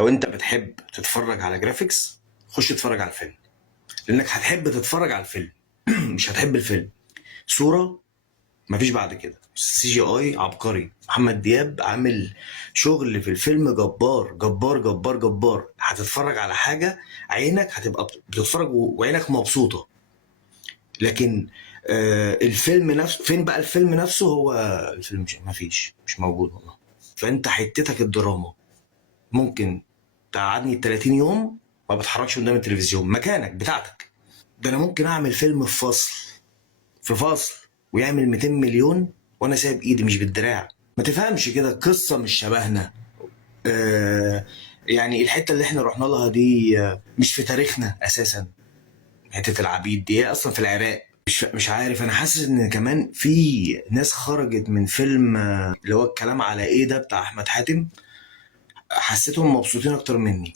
لو انت بتحب تتفرج على جرافيكس خش اتفرج على الفيلم، لانك هتحب تتفرج على الفيلم مش هتحب الفيلم. صورة مفيش بعد كده، سي جي اي عبقري، محمد دياب عامل شغل في الفيلم جبار جبار جبار جبار. هتتفرج على حاجة عينك هتبقى بتتفرج وعينك مبسوطة. لكن الفيلم نفسه فين بقى؟ الفيلم نفسه هو الفيلم مش موجود والله. فانت حتتك الدراما ممكن تقعدني 30 يوم ما بتحركش قدام التلفزيون، مكانك بتاعتك. ده انا ممكن اعمل فيلم في فصل ويعمل 200 مليون وانا سايب ايدي مش بالدراع. ما تفهمش كده، قصة مش شبهنا. آه يعني الحتة اللي احنا رحنا لها دي مش في تاريخنا اساسا. حتة العبيد دي هي اصلا في العراق. مش عارف، انا حاسس ان كمان في ناس خرجت من فيلم اللي هو الكلام على ايه ده بتاع احمد حاتم، حسيتهم مبسوطين اكتر مني.